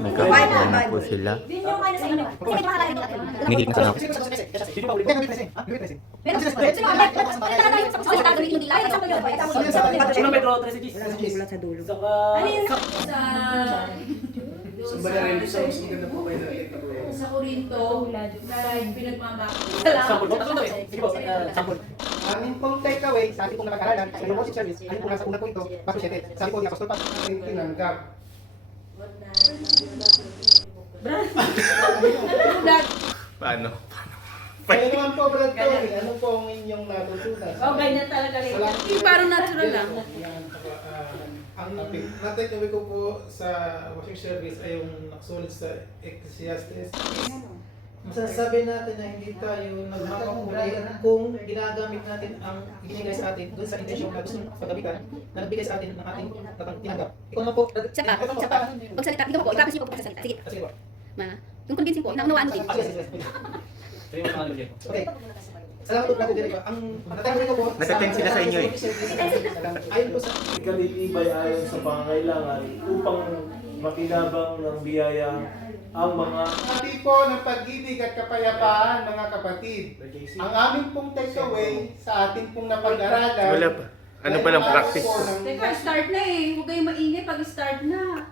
Nagkakaroon na po sila. Yun yung ano sa inyo. Kasi medyo makalala yung Hinihilik na sana ako. pero sino ang bet? Sa gawin yung dilay. Example yun. Sino Metro 13 Gs? Sa dulo. Saka... Ano yun? Sa Corinto, dahil pinagmamahal. Sample po. Tatlo eh. Sige po. Sample. Amin pong takeaway sa ating pong napag-aralan sa yung worship service, ayun po nasa unang punto, paso 7. Sabi po ni Apostol Pablo, ating tinanggap. Paano? Kaya naman po, Brad Tony, ano po ang inyong natutunan? Oh, ganyan talaga rin. Yung parang natural lang. Ang na-take ko po sa worship service ay yung nakasulit sa Ecclesiastes. Masasabi natin na hindi tayo nagmamahuli kung ginagamit natin ang binigay sa atin doon sa intensyon na gusto paggamitan na nagbigay sa atin ng ating tinanggap. Ikaw naman po. Isa pa. Pagsalita. Ikaw po. Ipapis niyo po pagsasalita. Sige. Sige po. Yung convincing po. Naunawaan mo din. Okay. Okay. Salamat po, Brad Jericho. Ang natanggap ko po, Natatense sila sa inyo eh. Ayon po sa Ikalilibay ayon sa pangangailangan upang makinabang ng biyaya ang mga Sabi po ng pag-ibig at kapayapaan, mga kapatid. Ang aming pong takeaway sa ating pong napag-aralan. Wala pa. Ano pa lang practice? Teka, start na eh. Huwag kayong maingay pag start na.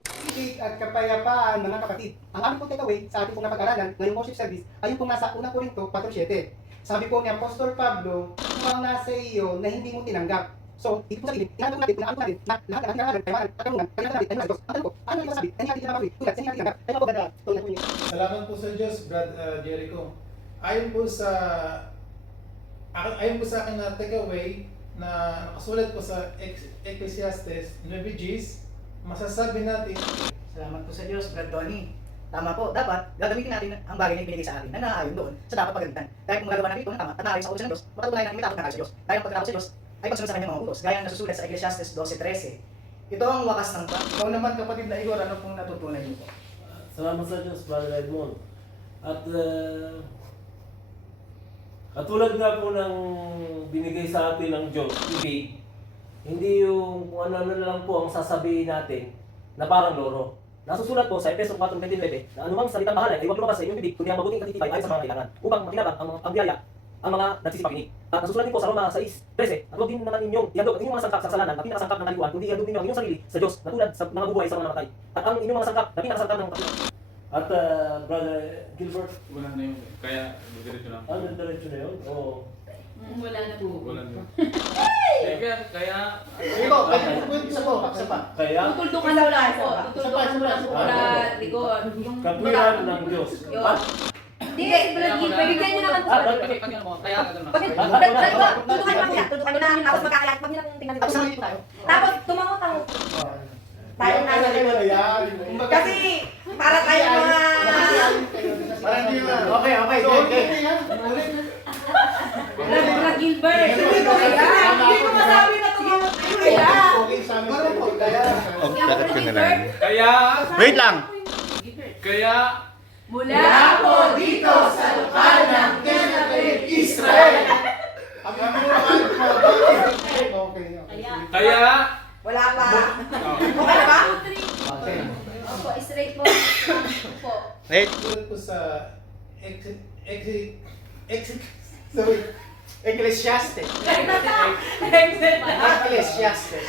Pag-ibig at kapayapaan, mga kapatid. Ang aming pong takeaway sa ating pong napag-aralan ngayong worship service ay yung pong nasa 1 Corinto 4:7. Sabi po ni Apostol Pablo, kung ang nasa iyo na hindi mo tinanggap. So, ibig po sabihin, tinanggap natin, tinanggap natin, na lahat ng kailangan, katanungan, kailangan natin, ay nasa Diyos. Ang tanong ko, ano yung masabi? Ay hindi natin tinanggap, tulad, hindi natin tinanggap. Ay mga pagkada, tulad po niyo. Salamat po sa Diyos, Brad Jericho. Ayon po sa akin na takeaway na nakasulat po sa Ecclesiastes 9:10, masasabi natin. Salamat po sa Diyos, Brad Tony. Tama po, dapat gagamitin natin ang bagay na ibinigay sa atin na naaayon doon sa dapat pagalitan. Dahil kung magagawa natin ito na tama at naayon sa utos ng Diyos, matutunayan natin may takot na sa Diyos. Dahil ang pagkatapos sa Diyos ay pagsunod sa kanyang mga utos, gaya ang nasusulat sa Ecclesiastes 12:13. Ito ang wakas ng pa. Ikaw naman kapatid na Igor, ano pong natutunan niyo po? salamat sa Diyos, Brother Edmond. At katulad nga po ng binigay sa atin ng Diyos, ibig, hindi yung kung ano-ano na lang po ang sasabihin natin na parang loro. Nasusulat po sa Efeso 4:29 na anumang salitang bahala ay huwag lumabas sa inyong bibig kundi ang mabuting katitibay ayon sa mga kailangan upang makinabang ang biyaya ang mga nagsisipakinig. At nasusulat din po sa Roma 6:13 at huwag din naman inyong ihandog ang inyong mga sangkap sa kasalanan na pinakasangkap ng kalikuan kundi ihandog ninyo ang inyong sarili sa Diyos na tulad sa mga bubuhay sa mga namatay. At ang inyong mga sangkap na pinakasangkap ng katulad. At Brother Gilbert, Wala na yun. Kaya, diretso lang. ano diretso na yun? Oo. Wala na po. Wala na. Kaya, Sige po, isa po, isa pa. Kaya Tutuldukan mo lang po. Tutuldukan mo lang po Ah, sa likod. Yung katwiran ng Diyos. Yun. At Hindi, Brad Gilbert. Bigyan niyo naman po. pagyan mo, kaya ka naman. Tutukan niyo lang. Tutukan niyo lang. Tapos magkakalat. Huwag niyo lang tingnan dito. Tapos naman tayo. Tapos tumangot ang tayo na. Ayan. Kasi para tayo mga... Parang hindi na. Okay, okay, So, okay. Brad Gilbert. Hindi ko masabi na tumangot. Kaya. Okay, sa amin po, kaya. Oh, dapat ko na lang. Kaya, Wait lang! kaya, Mula po dito sa lokal ng Kennebec, Israel. Ang aming lokal po. Okay. kaya, Wala pa. oh, Okay na ba? Okay. Opo, straight po. Po. Wait! Tulad po sa Sorry. Ecclesiastes. Exit. Ecclesiastes.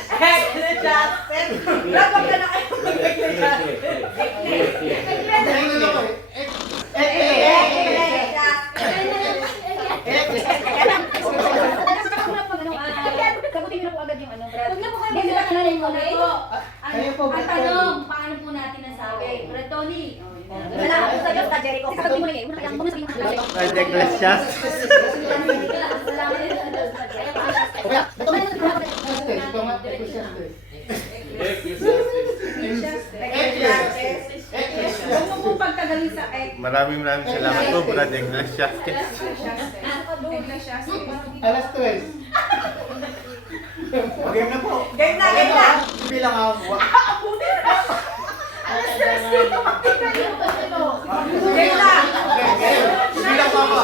Brad, wag ka na kayo. Ano na po eh? Sagutin niyo na po agad yung ano, Brad. Huwag na po kayo Hindi, magsasabi po. okay? Kayo po, Ang Brad tanong, paano po natin nasabi? Brad Tony. Wala ako sa Diyos, Brad Jericho. Kasi sagutin mo na eh. Una kaya, huwag mo sabihin mo na. Ay, Ecclesiastes. Okay, ito may ito nga, Ecclesiastes. Huwag mo pong pagtagalin sa X. Maraming salamat po, Brad Ecclesiastes. Alas 3. Okay na po. Game na, game na. Bilang ako. Game na. Bilang ako.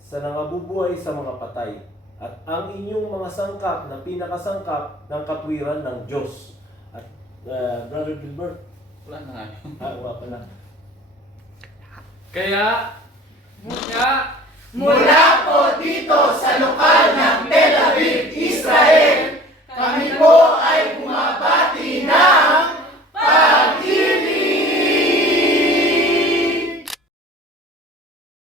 sa nangabubuhay sa mga patay at ang inyong mga sangkap na pinakasangkap ng katwiran ng Diyos. At Brother Gilbert. Wala na nga. Wala pala. Kaya, Mula po dito sa lokal ng